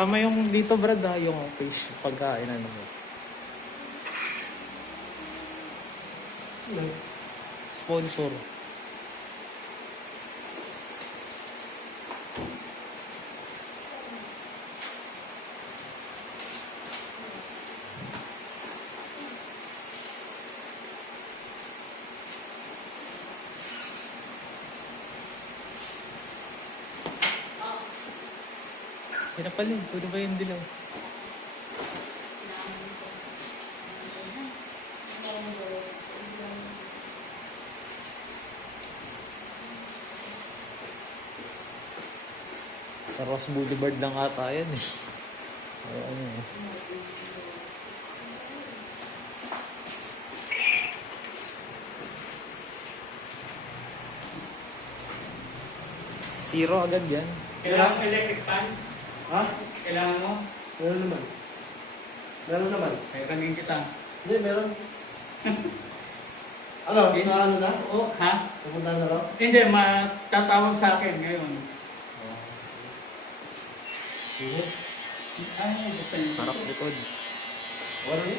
Kasama yung dito, Brad, ha, yung fish pagkain, ano mo. Sponsor. Pinapalin, pwede ba yung dilaw? Sa Ross Boulevard lang ata yan eh. Ano eh. Zero agad yan. Kailangan electric fan? Ha? Kailangan mo? Meron naman. Meron naman. Kaya tangin kita. Hindi, meron. Ano? Ano na? Oo, ha? Pupunta na raw? Hindi, matatawag sa akin ngayon. Sige. Ay, gusto niyo. Harap likod. Wala niyo?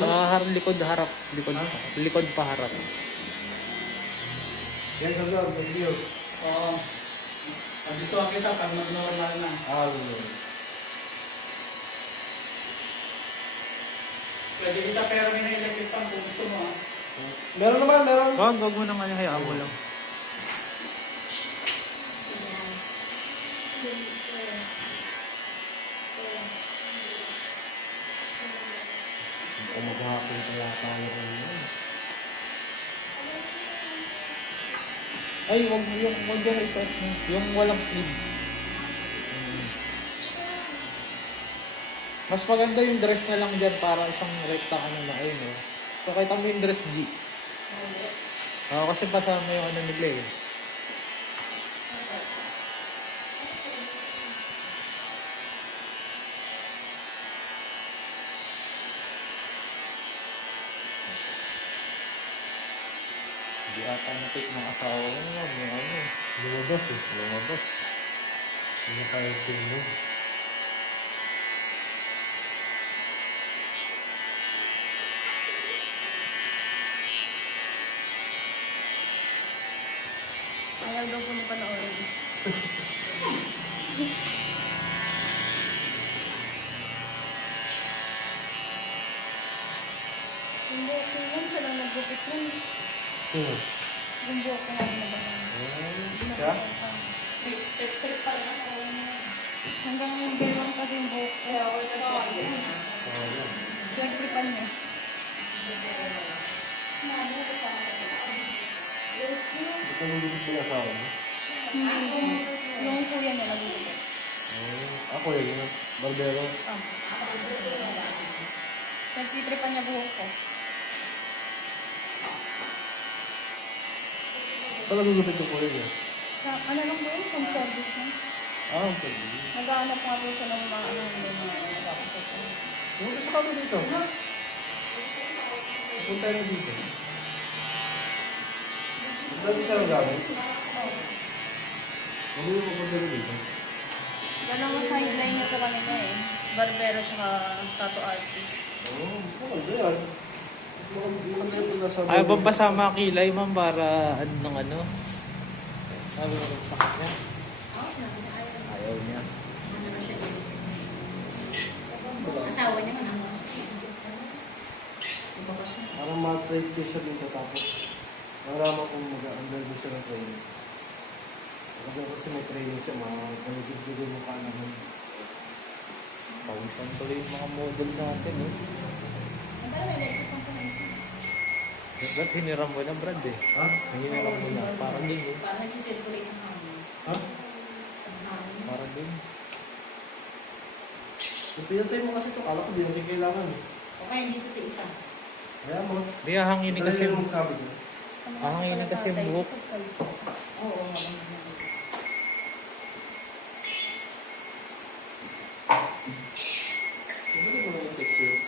Sa harap likod, harap. Likod, likod pa harap. Yan sa vlog, video. Oo. Pag-isuan kita pag mag-normal na. Pwede kita pero may electric fan kung gusto mo. Ah. Meron naman, meron. Wag mo naman, hayaan mo lang. Kung maghapon kaya tayo ngayon. Ay, wag yan isa. Yung walang sleeve. Mas maganda yung dress na lang dyan para isang recta ano na ayun eh. So, kahit mo yung dress G. Oo, kasi pasama yung ano nila eh. Hindi ata natik ng asawa ko naman. Yung ano eh. Lumabas eh. Lumabas. Hindi kayo tingin. Ayaw daw po panoorin. Yung buhok ko yan, siya lang naggupit yan. Sino? Yung buhok ko lang nabahan. Siya? Trip pa rin ako. Hanggang yung belong kasi yung buhok ko. Kaya wala sa akin. Nagtripan niya. Ito yung bibig ba yung asawa mo? Yung kuya niya nagugupit. Ako yun. Barbero. Nagtitripan niya buhok ko. Pala gugupit ko po yun. Sa, ano lang ba yun? Home service na. Okay. Nag-aanap nga po siya ng mga ano, may mga nag-aakot. Yung gusto kami dito. Punta na dito. Dati siya nag-gamit. Ano yung pupunta na dito? Yan ang sideline niya sa kanila eh. Barbero tsaka tattoo artist. Maganda yan. Maganda yung nasa... Ayaw bang pasama kilay, ma'am, para ano ng ano? Ayaw mo sa kanya? Ayaw niya. Asawa niya nga naman. Parang ma-trade ko siya dito tapos marama kung mag-undergo siya ng training. Kasi may training siya, mga-paligid-ligid mo ka naman. Pawisan tuloy yung mga model natin, eh. Ang dami, electric pang panaysin. Ba't hiniram mo na, Brad, eh? Ha? Hiniram mo na. Parang din, eh. Parang nag-circulate ang hangin. Ha? Parang din. Kung pinatay mo kasi ito, kala ko di natin kailangan eh. Okay, hindi ko ito isa. Kaya mo. Di, hahanginin kasi yung sabi ko. hahanginin kasi yung buhok. Oo, Ano ba yung text yun?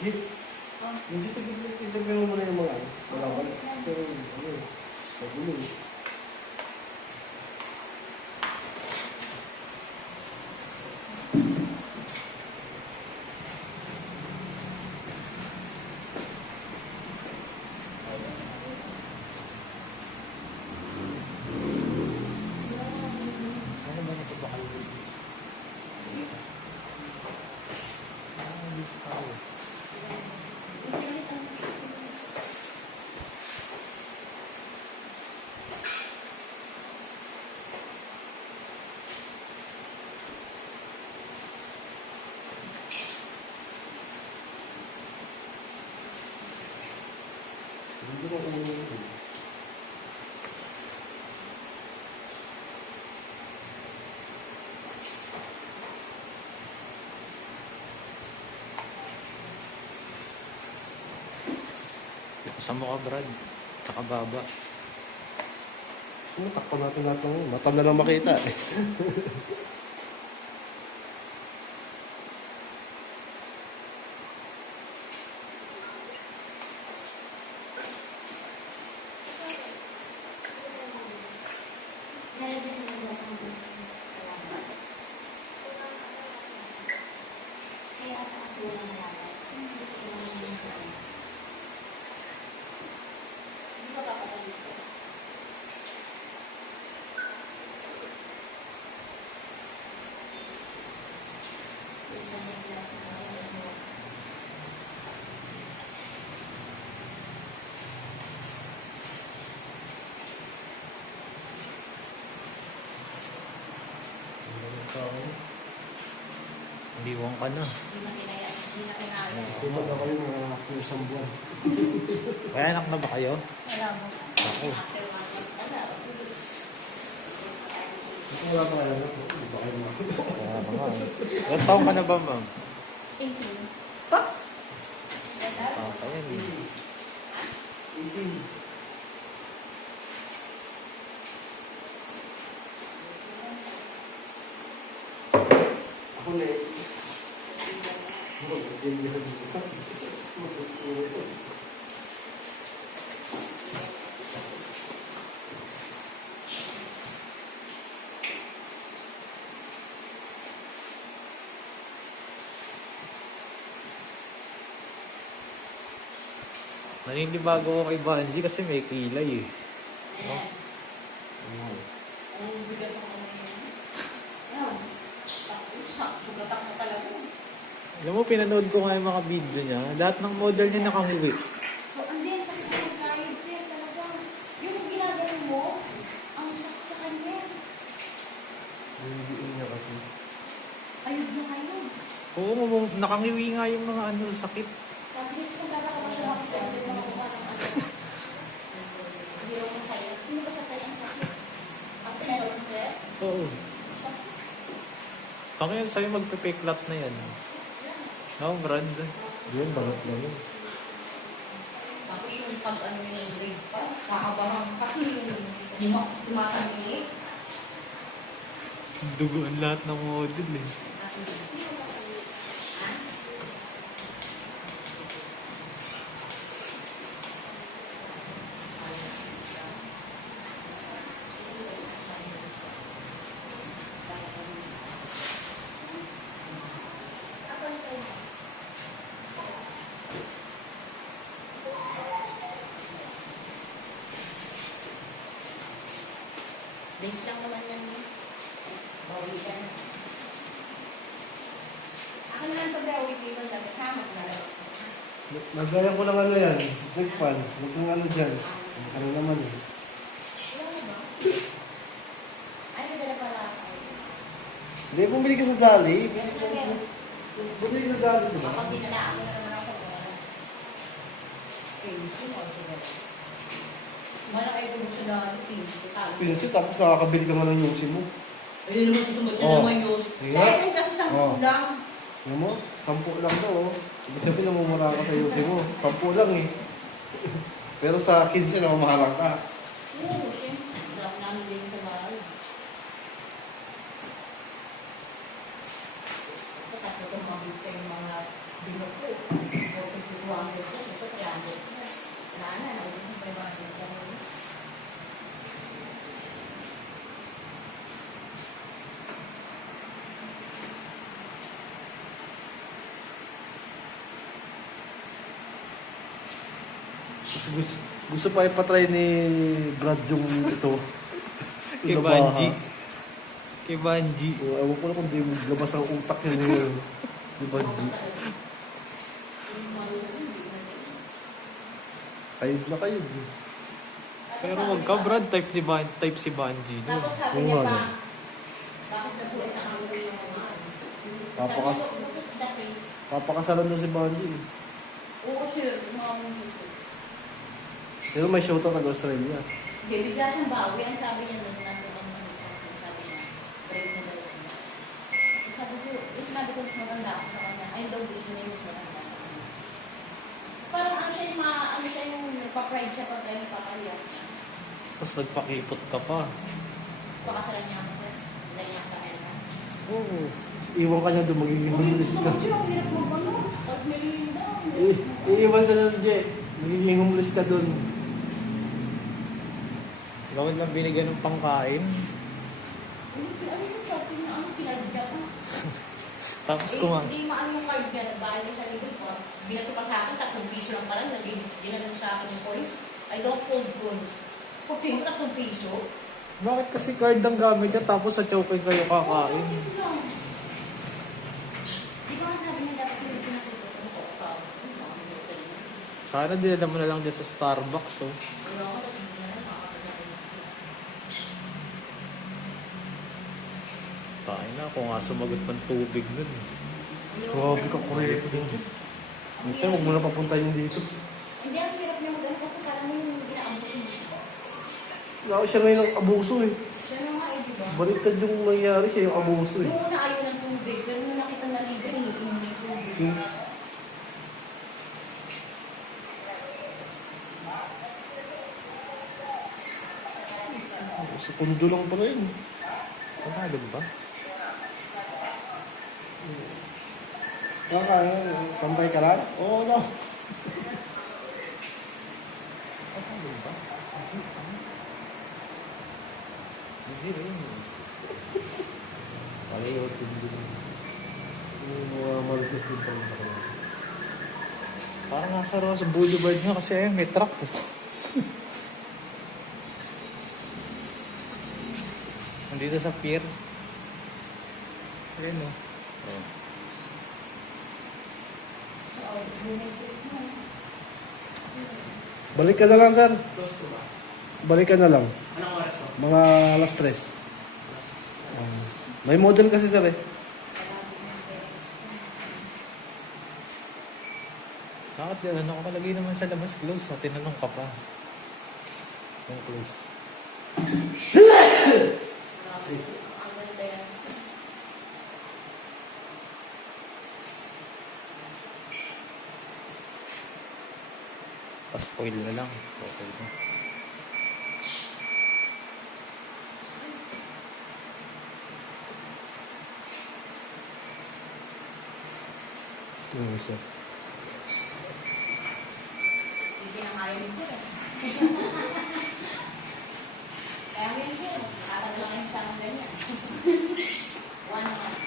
Jeep. Oh. Hindi tigil mo na yung mga ano. Wala ka. Kasi ano eh. Sagulo eh. Ano ba nito bakal? This towel. Hindi ko kung Sa mukha, Brad. Nakababa. takpan natin lahat ng mata na lang makita eh. Hindi ka na. Ito na kayo mga isang buwan. May anak na ba kayo? Wala mo. Ako. Wala pa kaya na po. Hindi ba kayo makita? Kaya ba nga eh. Ilan taon ka na ba, ma'am? Thank you. Ah, kaya eh. 18. Ako na eh. Naninibago ko kay Banji kasi may kilay eh. No? Ang bigat ng ano yan. Yan. Sugatan mo talaga. Alam mo, pinanood ko nga yung mga video niya. Lahat ng model niya nakahuwi. So, andin, sakit na magkayod siya talaga. Yung ginagawa mo, ang sakit sa kanya. Hindi niya kasi. Ayun na kayo. Oo, nakangiwi nga yung mga ano, sakit. Sabi niya, sa dala ko pa siya nakita. Hindi mo nakuha ng ano. Hindi ako masaya. Hindi ba masaya ang sakit? Ang pinanood mo siya? Oo. Pakinggan sa'yo magpe-fake lap na yan. No, Brad? Yun, bangat lang yun. Tapos yung pag-ano yung grade pa, kakabahan kasi yung tumatangi. Duguan lahat ng model eh. Days lang naman yan. Bawi ka na. Ako na lang pag-bawi dito sa kamat na lang. Nagaya ko lang ano yan. Big fan. Huwag kang ano dyan. Ano naman eh. Wala ba? Ay, dala pala ako. Hindi, bumili ka sa Dali. Meron na meron. Bumili ka sa Dali, di ba? Kapag dinalaan mo na naman ako. Pinsin o siguro. Malaki kayo sa dati, pinsin. Pinsi, tapos nakakabili ka nga ng yusi mo. Ayun naman susunod na Oh. naman yun. Sige. Sa SM kasi sa Oh. lang. Alam mo, 10 lang to oh. Ibig sabihin namumura ka sa yusi mo. 10 lang eh. Pero sa 15 na mamaharang ka. Oo, siyempre. Dami namin din sa bahay. Tatlo tumabit sa yung mga binok ko. Gusto pa ipatry ni Brad yung ito. Kay Yung Banji. nabaha. Kay Banji. Ewan ko na kung di labas ang utak niya ngayon. Ni Banji. Kayod na kayod. Pero wag ka, Brad. Type si Banji. No? Tapos sabi Oo niya nga, pa, no? bakit nagbuhay na ang ulo yung mga Papaka- Sabi niya, look at the face. Papakasalan doon si Banji. Oo, sir. Mga musiko. Pero may shota nag-Australia. Hindi, bigla siyang bawi. Ang sabi niya nung nandun kami sa mga sabi niya, break na daw siya. Sabi ko, mas maganda ako sa kanya. Ay, daw gusto niya mas maganda sa kanya. Tapos parang ano siya yung nagpa-pride siya pag tayo nagpapaliyak. Tapos nagpakipot ka pa. Pakasalan niya ako, sir. Ganyan ka na. Oo. Iwan ka niya doon, magiging homeless ka. Ang hirap mo ba, no? Pag nilinda. Iiwan ka na doon, Jay. Magiging homeless ka doon. Gawin lang binigyan ng pangkain. Ano yung shopping na pinagdya pa? Tapos kumang... Hindi maano yung card niya, nagbayad niya sa libro ko. Binato pa sa akin, 3 piso lang pala, ginanong sa akin yung coins. I don't hold coins. Puti mo, 3 piso. Bakit kasi card ang gamit niya tapos sa choking kayo kakain? Di ba nga sabi niya dapat yung pinatuto sa mukha ko? Sana dinala mo na lang dyan sa Starbucks, oh. Ano ako, tapos hindi na lang makakapagdating. Tain na, ako nga sumagot ng tubig nun. Grabe ka, kuryente din. Minsan, huwag mo na papuntahin dito. Hindi, ang hirap niya mag-ano kasi parang yung ginaabuso mo siya. Wala siya ngayon ang abuso eh. Siya na nga eh, di ba? Baliktad yung nangyari, siya yung abuso eh. Noong una ayaw ng tubig, pero nung nakita na libre, hinihingi ng tubig. Hmm. Sekundo lang pala yun. Tagalog ba? Kaya, tambay ka lang? Oo, no. Tagalog ba? Hindi rin. Ayaw, hindi. Yung mga marites din pala sa kanya. Parang nasa Rosa Boulevard nga kasi ayun, may truck. Nandito sa pier. Ayun, oh. Oh. Balik ka na lang, sir. Close to ba? Balik ka na lang. Anong oras to? Mga alas 3. May model kasi, sir eh. Bakit yan? Ano nakalagay naman sa labas? Close. Ha? Tinanong ka pa. Yung close. Ang ganda yan. Pa-spoil na lang. Okay na. Oo, sir. Hindi na kaya ni sir. Kaya mo yun sir. Nakatagawin sa akin ganyan. One month.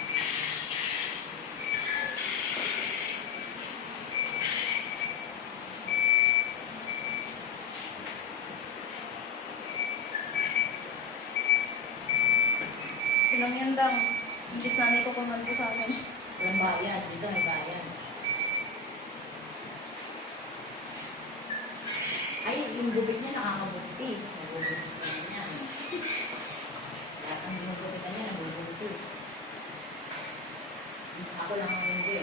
Ilang yan dang. Bilis nanay ko kuman ko sa akin. Walang bayad. Dito may bayad. Ay, yung gubit niya nakakabuntis. Nabubuntis na niya. Lahat ang ginugubit niya nabubuntis. Ako lang ang hindi.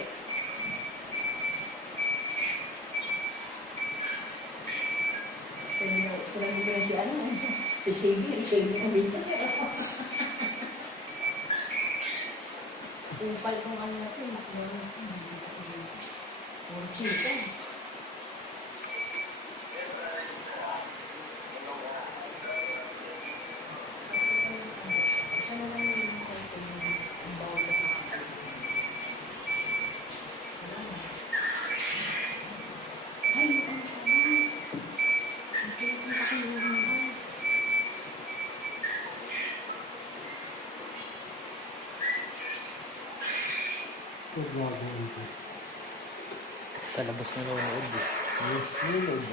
Kung hindi ko si ano, si Shady ang bintas eh. Kumpal kong ano natin, makmulong. Puro chika. Sa labas na nanonood. Eh. Ano yun?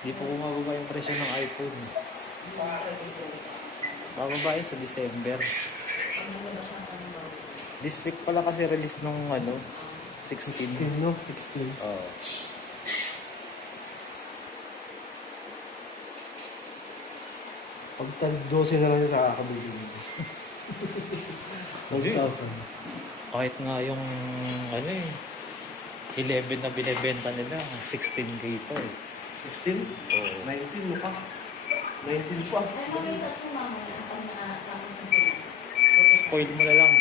Hindi po bumababa yung presyo ng iPhone. Bababa yun sa December. This week pala kasi release nung 16. 16, no? 16. Oo. Pag tag 12 na lang sa kakabili. Hindi. 12,000. Kahit nga yung 11 na binibenta nila, 16K pa eh. 16? Oo. 19 mo pa. 19 pa. Spoil mo na lang.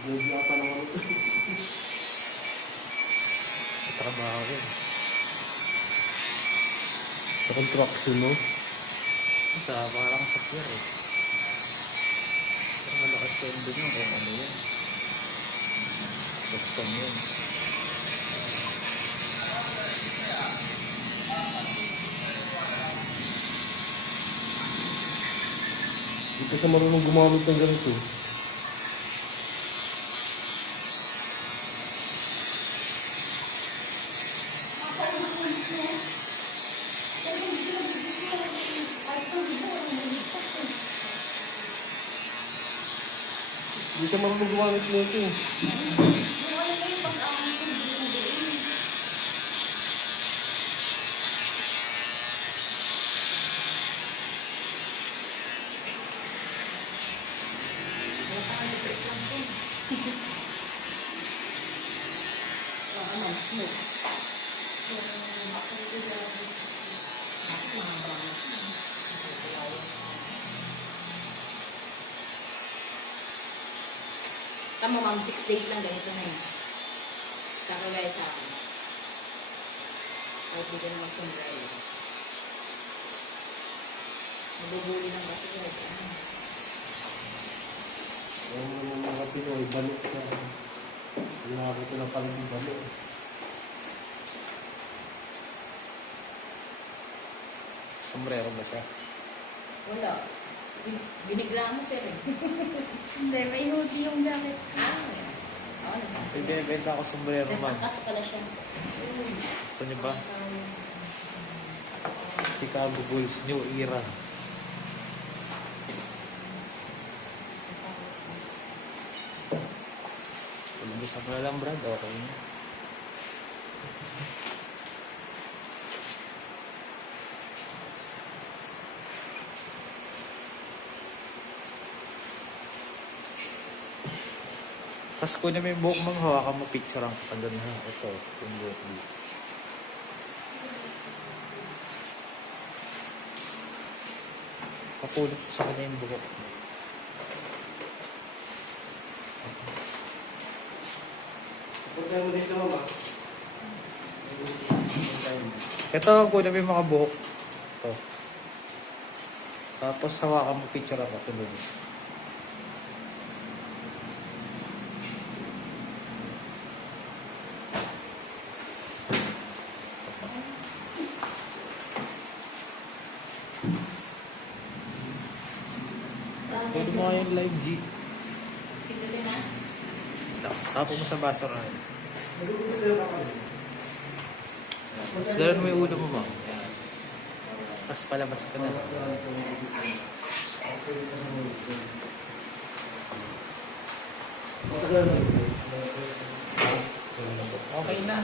Job na pa naman ito. Sa trabaho yun. Sa contraction, no? Sa parang sa pier eh. Pero malakas ko yung doon kung ano yan. Custom yun. Hindi pa siya marunong gumamit ng ganito. Hindi siya marunong gumamit nito eh. Tama ma'am, 6 days lang ganito na yun. Sa kagaya sa akin. Kahit di ka na mag-sombrero. Nabubuli lang kasi guys. Yung mga Pinoy, balik sa... Hindi nakakita ng paligid balik. Sombrero ba siya? Wala. Binigla mo sir eh. Hindi, may hoodie yung jacket. Oo, Sige, benta ako sombrero man. nagtakas pala siya. Gusto niyo ba? Chicago Bulls, New Era. Gusto ko na lang brand, okay na. Tapos kunin mo yung buhok mong hawakan mo, picture ang kapandun ha. Ito, yung buhok dito. Kapulot ko sa kanya yung buhok. Punta mo dito, mama. Ito, kunin mo yung mga buhok. Ito. Tapos hawakan mo, picture ang kapandun. Pwede mo kayong live G. Pinuli na. Tapo mo sa basurahan. Tapos gano'n mo yung ulo mo ba? Tapos palabas ka na. Okay na.